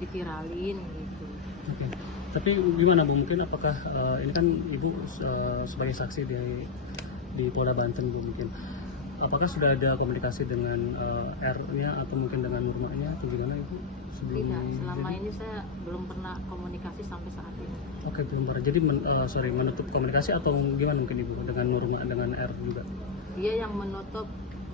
diviralin gitu. Oke. Tapi gimana Bu, mungkin apakah ini kan Ibu sebagai saksi di Polda Banten Bu, mungkin apakah sudah ada komunikasi dengan R-nya atau mungkin dengan Nurma-nya atau gimana Ibu sebelum Tidak, selama ini saya belum pernah komunikasi sampai saat ini. Oke, belum pernah. Jadi menutup komunikasi atau gimana mungkin Ibu dengan Nurma, dengan R juga? Dia yang menutup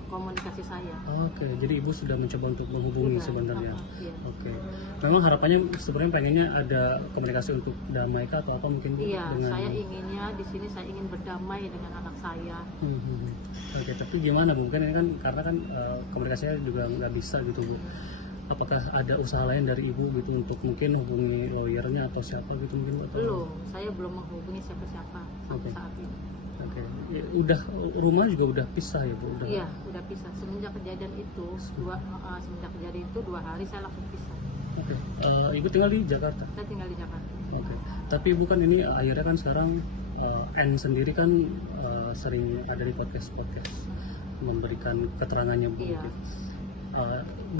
komunikasi saya. Oke, jadi Ibu sudah mencoba untuk menghubungi Sudah, sebenarnya. iya. Oke. Memang harapannya sebenarnya pengennya ada komunikasi untuk damai kah atau apa mungkin Bu? Iya, Dengan... saya inginnya di sini saya ingin berdamai dengan anak saya. Oke, tapi gimana Bu? Mungkin ini kan karena kan komunikasinya juga nggak bisa gitu Bu. Apakah ada usaha lain dari Ibu gitu untuk mungkin hubungi lawyernya atau siapa gitu mungkin Bu? Belum, saya belum menghubungi siapa-siapa sampai saat ini. Oke. Ya, udah rumah juga udah pisah ya Bu? Iya, udah pisah. Semenjak kejadian itu, semenjak kejadian itu 2 hari saya langsung pisah. Oke. Ibu tinggal di Jakarta? Saya tinggal di Jakarta. Oke. Tapi Ibu kan ini akhirnya kan sekarang N sendiri kan sering ada di podcast memberikan keterangannya Bu. Iya.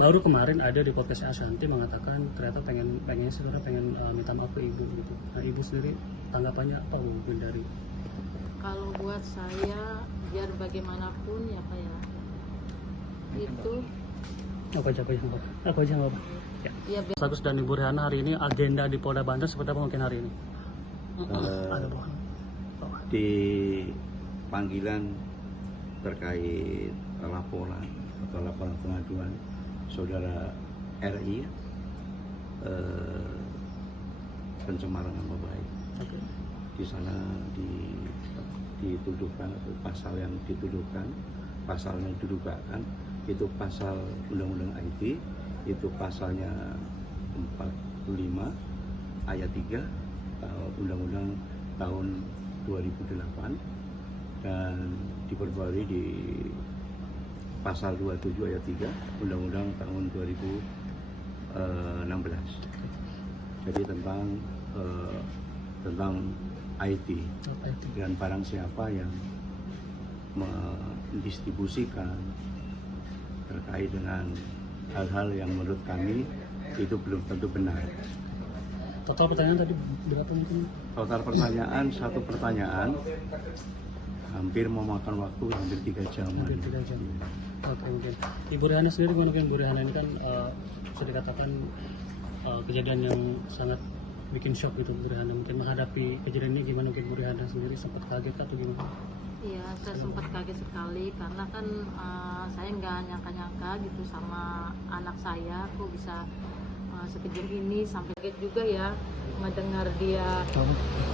Baru kemarin ada di podcast Ashanti mengatakan ternyata pengennya sebenarnya pengen minta maaf ke Ibu gitu. Nah Ibu sendiri tanggapannya apa Bu mungkin dari? Kalau buat saya, biar bagaimanapun ya Pak ya, itu Apa aja nggak apa? Ya. ya Status dan Ibu Riana hari ini agenda di Polda Banten seperti apa mungkin hari ini? Ada Bu. Di panggilan terkait laporan atau laporan pengaduan saudara RI pencemaran nama baik. Oke. Di sana dituduhkan atau pasal yang dituduhkan, pasal yang didugakan itu pasal Undang-Undang IT, itu pasalnya 45 ayat 3 Undang-Undang tahun 2008 dan diperbarui di pasal 27 ayat 3 Undang-Undang tahun 2016. Jadi tentang IT dan barang siapa yang mendistribusikan terkait dengan hal-hal yang menurut kami itu belum tentu benar. Total pertanyaan tadi berapa mungkin? Total pertanyaan, satu pertanyaan hampir memakan waktu hampir 3 jam. Hampir 3 jam. Oke, mungkin Ibu Riana sendiri mungkin Bu Riana ini kan bisa dikatakan kejadian yang sangat bikin shock gitu Bu Riana, mungkin menghadapi kejadian ini gimana mungkin Bu Riana sendiri sempat kaget atau gimana? Iya, saya sempat kaget sekali karena kan saya nggak nyangka-nyangka gitu sama anak saya kok bisa sekejam ini, sampai kaget juga ya mendengar dia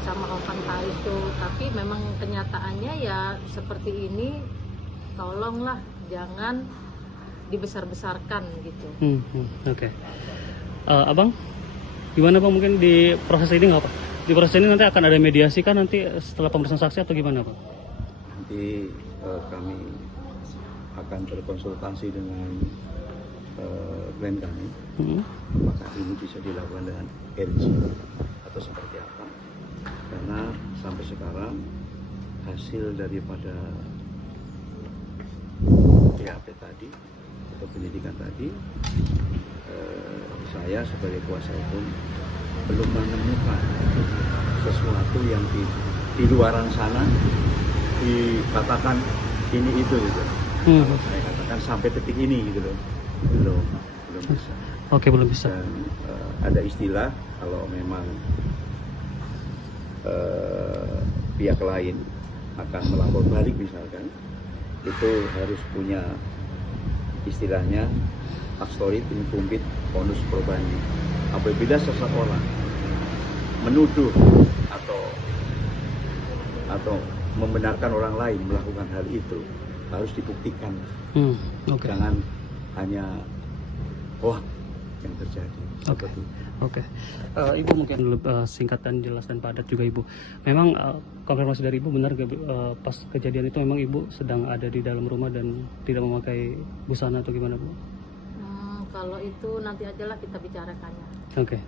sama Ovanka itu. Tapi memang kenyataannya ya seperti ini, tolonglah jangan dibesar-besarkan gitu. Oke. Abang, gimana Bang mungkin di proses ini nggak Pak? Di proses ini nanti akan ada mediasi kan nanti setelah pemeriksaan saksi atau gimana Pak? Nanti kami akan berkonsultasi dengan klien kami, apakah ini bisa dilakukan dengan RG atau seperti apa, karena sampai sekarang hasil daripada PAP tadi atau penyidikan tadi, saya sebagai kuasa hukum belum menemukan sesuatu yang di luaran sana dikatakan ini itu gitu. Kalau saya katakan sampai detik ini gitu loh, belum bisa. Oke, belum bisa. Dan ada istilah kalau memang pihak lain akan melapor balik misalkan, itu harus punya istilahnya akstorit incumbit onus probandi. Apabila seseorang menuduh atau membenarkan orang lain melakukan hal itu, harus dibuktikan. Jangan hanya yang terjadi. Oke. Ibu mungkin singkat dan jelas dan padat juga Ibu. Memang konfirmasi dari Ibu benar pas kejadian itu memang Ibu sedang ada di dalam rumah dan tidak memakai busana atau gimana Bu? Kalau itu nanti ajalah kita bicarakannya. Oke.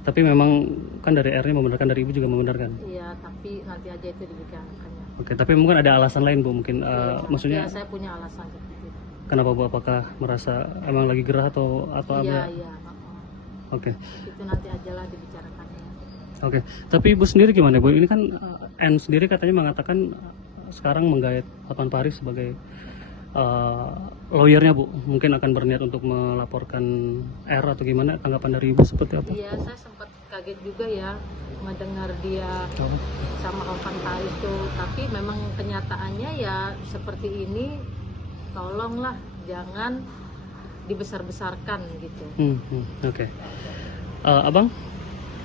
Tapi memang kan dari R-nya membenarkan, dari Ibu juga membenarkan. Iya, tapi nanti aja itu dibicarakannya. Oke, tapi mungkin ada alasan lain Bu, mungkin maksudnya? Ya, saya punya alasan seperti itu. Kenapa Bu? Apakah merasa emang lagi gerah atau apa? Iya. Oke. Itu nanti ajalah dibicarakannya. Oke. Tapi Ibu sendiri gimana Bu? Ini kan N sendiri katanya mengatakan sekarang menggait Hotman Paris sebagai lawyernya Bu. Mungkin akan berniat untuk melaporkan R atau gimana? Tanggapan dari Ibu seperti apa? Iya, saya sempat kaget juga ya mendengar dia sama Hotman Paris tuh. Tapi memang kenyataannya ya seperti ini. Tolonglah jangan dibesar-besarkan gitu. Oke. Abang,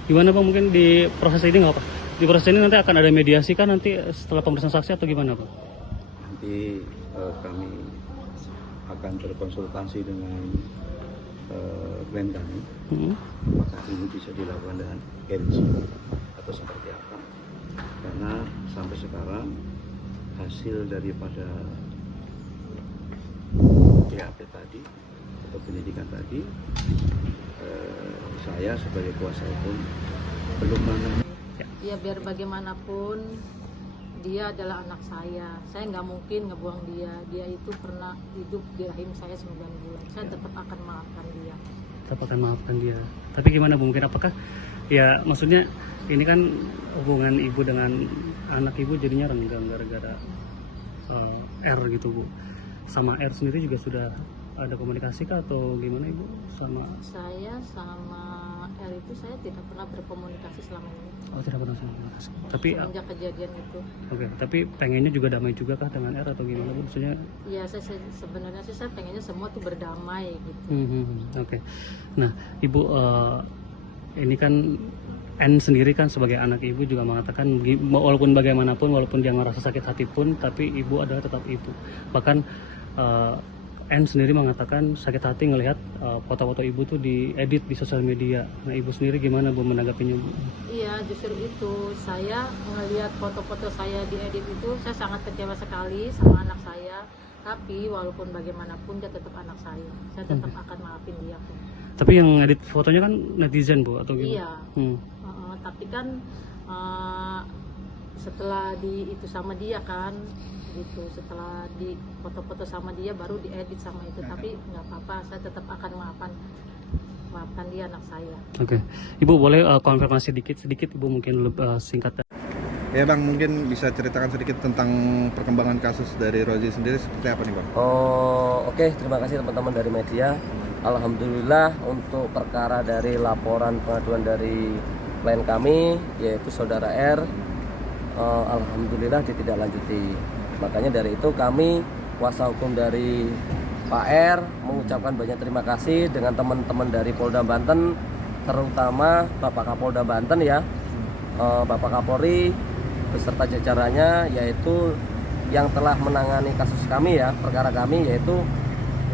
gimana Bang? Mungkin di proses ini nggak apa? Di proses ini nanti akan ada mediasi kan nanti setelah pemeriksaan saksi atau gimana Bang? Nanti kami akan berkonsultasi dengan klien kami, apakah ini bisa dilakukan dengan urgensi atau seperti apa. Karena sampai sekarang hasil daripada BAP tadi atau penyidikan tadi, saya sebagai kuasa hukum belum menemukan. Ya biar bagaimanapun dia adalah anak saya nggak mungkin ngebuang dia. Dia itu pernah hidup di rahim saya 9 bulan. Saya tetap akan maafkan dia. Tetap akan maafkan dia. Tapi gimana Bu? Mungkin apakah ya maksudnya ini kan hubungan ibu dengan anak ibu jadinya renggang gara-gara R gitu Bu. Sama R sendiri juga sudah ada komunikasi kah atau gimana Ibu sama? Saya sama R itu saya tidak pernah berkomunikasi selama ini. Oh, tidak pernah komunikasi. Tapi semenjak kejadian itu. Oke, tapi pengennya juga damai juga kah dengan R atau gimana Bu? Maksudnya? Iya, sebenarnya saya pengennya semua tuh berdamai gitu. Oke. Nah, Ibu ini kan N sendiri kan sebagai anak ibu juga mengatakan walaupun bagaimanapun, walaupun dia merasa sakit hati pun, tapi ibu adalah tetap ibu. Bahkan N sendiri mengatakan sakit hati ngelihat foto-foto ibu tuh diedit di sosial media. Nah, ibu sendiri gimana Bu menanggapinya Bu? Iya, justru itu saya ngelihat foto-foto saya diedit itu saya sangat kecewa sekali sama anak saya. Tapi walaupun bagaimanapun dia tetap anak saya tetap akan maafin dia kok. Tapi yang edit fotonya kan netizen Bu atau gimana? Iya. Tapi kan setelah itu sama dia kan gitu, setelah di foto-foto sama dia baru diedit sama itu. Tapi nggak apa-apa, saya tetap akan maafkan dia, anak saya. Oke. Ibu boleh konfirmasi sedikit Ibu mungkin singkat. Ya Bang, mungkin bisa ceritakan sedikit tentang perkembangan kasus dari Rozi sendiri seperti apa nih Bang? Oke, terima kasih teman-teman dari media. Alhamdulillah untuk perkara dari laporan pengaduan dari klien kami yaitu saudara R, alhamdulillah ditindaklanjuti. Makanya dari itu kami kuasa hukum dari Pak R mengucapkan banyak terima kasih dengan teman-teman dari Polda Banten, terutama Bapak Kapolda Banten ya, Bapak Kapolri beserta jajarannya, yaitu yang telah menangani kasus kami ya, perkara kami yaitu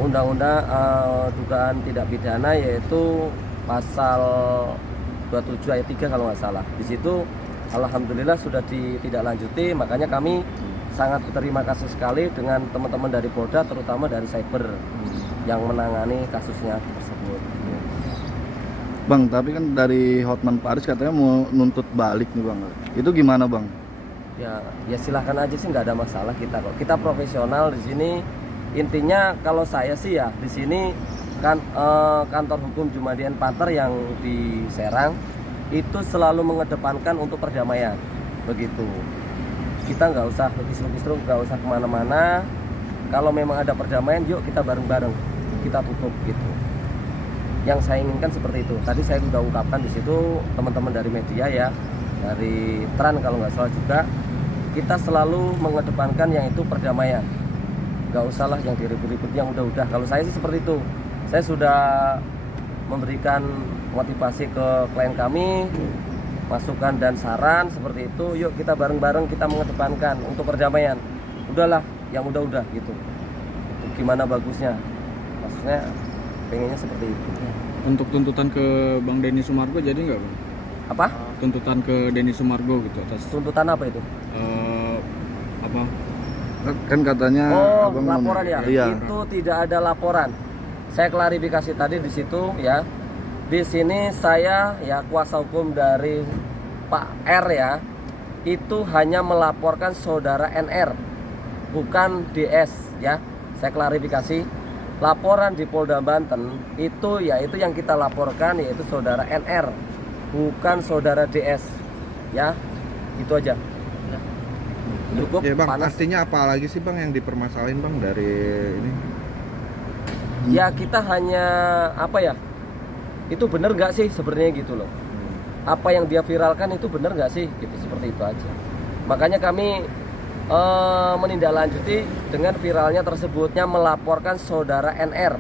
undang-undang dugaan tidak pidana, yaitu pasal 27 ayat 3 kalau nggak salah. Di situ alhamdulillah sudah ditindaklanjuti, makanya kami sangat berterima kasih sekali dengan teman-teman dari Polda, terutama dari cyber yang menangani kasusnya tersebut. Bang, tapi kan dari Hotman Paris katanya mau nuntut balik nih Bang. Itu gimana Bang? Ya silahkan aja sih, nggak ada masalah kita kok. Kita profesional di sini. Intinya kalau saya sih ya di sini kan kantor hukum Jumadian Panther yang di Serang itu selalu mengedepankan untuk perdamaian, begitu. Kita nggak usah kisruh-kisruh, nggak usah kemana-mana. Kalau memang ada perdamaian, yuk kita bareng-bareng kita tutup gitu. Yang saya inginkan seperti itu. Tadi saya sudah ungkapkan di situ, teman-teman dari media ya, dari Tran kalau nggak salah juga, kita selalu mengedepankan yang itu perdamaian. Nggak usahlah yang diribut-ribut, yang udah-udah. Kalau saya sih seperti itu. Saya sudah memberikan motivasi ke klien kami, masukan dan saran seperti itu. Yuk kita bareng-bareng kita mengedepankan untuk perdamaian. Udahlah, yang udah-udah gitu. Gimana bagusnya? Maksudnya pengennya seperti itu. Untuk tuntutan ke Bang Denny Sumargo jadi nggak Bang? Apa? Tuntutan ke Denny Sumargo gitu atas Tuntutan apa itu? apa? Kan katanya Abang laporan ya? Iya. Itu tidak ada laporan. Saya klarifikasi tadi di situ ya. Di sini saya ya kuasa hukum dari Pak R ya, itu hanya melaporkan saudara NR, bukan DS ya. Saya klarifikasi. laporan di Polda Banten itu yaitu yang kita laporkan yaitu saudara NR, bukan saudara DS. Ya, itu aja. Cukup Ya bang, panas. artinya apa lagi sih bang yang dipermasalahin bang dari ini? Ya kita hanya apa ya? Itu benar nggak sih sebenarnya gitu loh? Apa yang dia viralkan itu benar nggak sih? Gitu, seperti itu aja. Makanya kami menindaklanjuti dengan viralnya tersebutnya melaporkan saudara NR,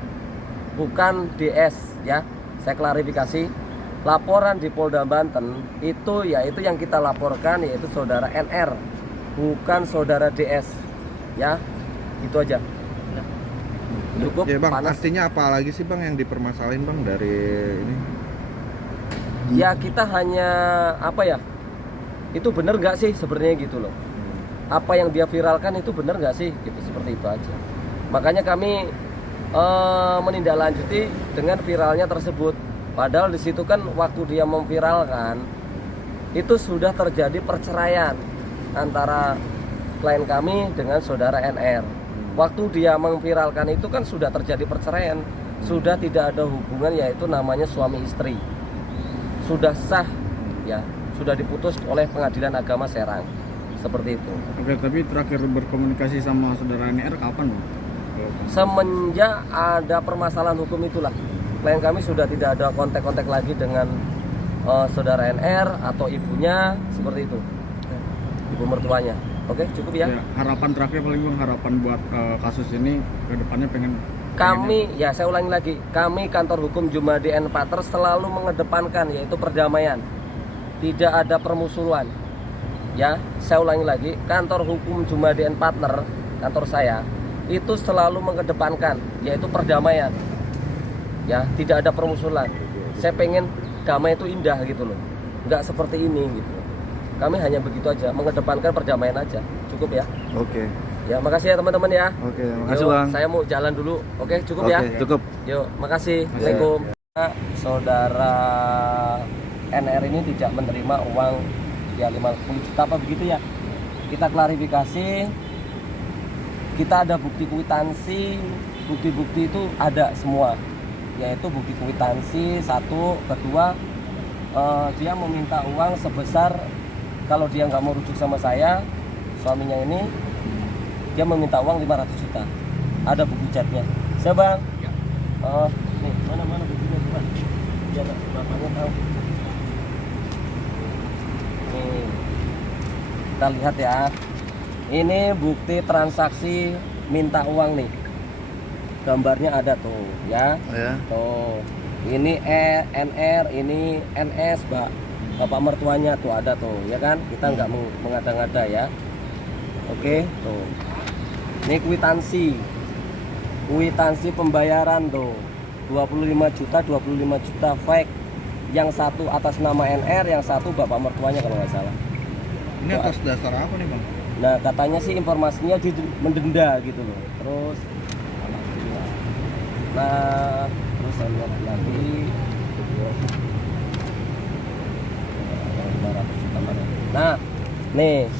bukan DS ya. Saya klarifikasi, laporan di Polda Banten itu yaitu yang kita laporkan yaitu saudara NR, bukan saudara DS ya. Itu aja. Cukup Ya bang, panas. artinya apa lagi sih bang yang dipermasalahin bang dari ini? Ya kita hanya apa ya? Itu benar nggak sih sebenarnya gitu loh? Apa yang dia viralkan itu benar nggak sih? Gitu, seperti itu aja. Makanya kami menindaklanjuti dengan viralnya tersebut. Padahal di situ kan waktu dia memviralkan itu sudah terjadi perceraian antara klien kami dengan saudara NR. Waktu dia memviralkan itu kan sudah terjadi perceraian, sudah tidak ada hubungan yaitu namanya suami istri. Sudah sah ya, sudah diputus oleh Pengadilan Agama Serang. Seperti itu. Oke, tapi terakhir berkomunikasi sama saudara NR kapan bang? Semenjak ada permasalahan hukum itulah, klien kami sudah tidak ada kontak-kontak lagi dengan saudara NR atau ibunya, seperti itu, ibu mertuanya. Oke, cukup ya. Ya, harapan terakhir paling bang, harapan buat kasus ini ke depannya Kami, ya saya ulangi lagi, kami kantor hukum Jumadi and Partner selalu mengedepankan yaitu perdamaian, tidak ada permusuhan. Ya, saya ulangi lagi, kantor hukum Jumadi and Partner, kantor saya itu selalu mengedepankan yaitu perdamaian. Ya, tidak ada permusuhan. Saya pengen damai itu indah gitu loh, nggak seperti ini gitu. Kami hanya begitu aja, mengedepankan perdamaian aja, cukup ya. Oke. Ya, makasih ya teman-teman ya. Oke, makasih Yuk, bang. saya mau jalan dulu. Oke, cukup Oke, ya. cukup. Yuk, makasih. Assalamualaikum. Saudara NR ini tidak menerima uang ya 50 juta apa begitu ya. Kita klarifikasi. Kita ada bukti kwitansi. Bukti-bukti itu ada semua. Yaitu bukti kwitansi satu, kedua dia meminta uang sebesar, kalau dia nggak mau rujuk sama saya, suaminya ini, dia meminta uang 500 juta. Ada bukti chatnya. Saya bang. Nih, mana buktinya bang? Biar bapaknya tahu. Nih, kita lihat ya. Ini bukti transaksi minta uang nih. Gambarnya ada tuh, ya. Ya. Tuh. Ini NR, ini NS, bapak mertuanya tuh ada tuh, ya kan? Kita nggak mengada-ngada ya. Oke, tuh. Ini kwitansi pembayaran tuh 25 juta fake. Yang satu atas nama NR, yang satu bapak mertuanya kalau nggak salah. Ini atas dasar apa nih bang? Nah, katanya sih informasinya dia mendenda gitu loh. Terus terus saya lihat lagi. Nah, nih.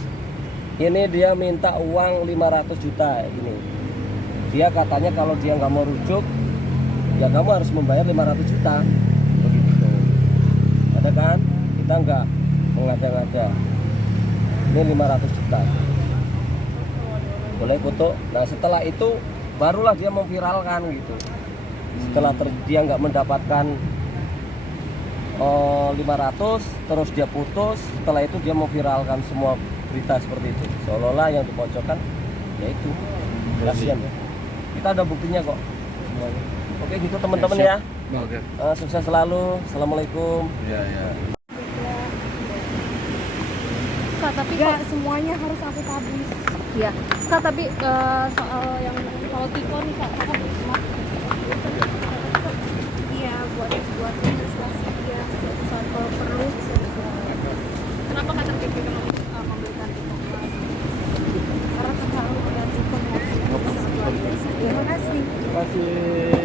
Ini dia minta uang 500 juta gini. Dia katanya kalau dia nggak mau rujuk, ya kamu harus membayar 500 juta. Begitu. Ada kan? Kita nggak mengada-ngada. Ini 500 juta. Boleh foto. Nah, setelah itu barulah dia memviralkan gitu. Setelah dia nggak mendapatkan 500, terus dia putus. Setelah itu dia memviralkan semua berita seperti itu, seolah-olah yang dipojokkan yaitu kasihan ya. Kita ada buktinya kok semuanya. Oke gitu teman-teman ya. Oke. Sukses selalu. Assalamualaikum. Ya. Kak, tapi kok semuanya harus aku publish? Iya. Kak, tapi soal yang kalau Tiko nih Kak, iya buat legislasi dia suatu saat kalau perlu bisa dibuat. Kenapa Kak terpikir memberikan Tiko? Karena kan harus ada Tiko yang bisa luar biasa. Terima kasih. Terima kasih.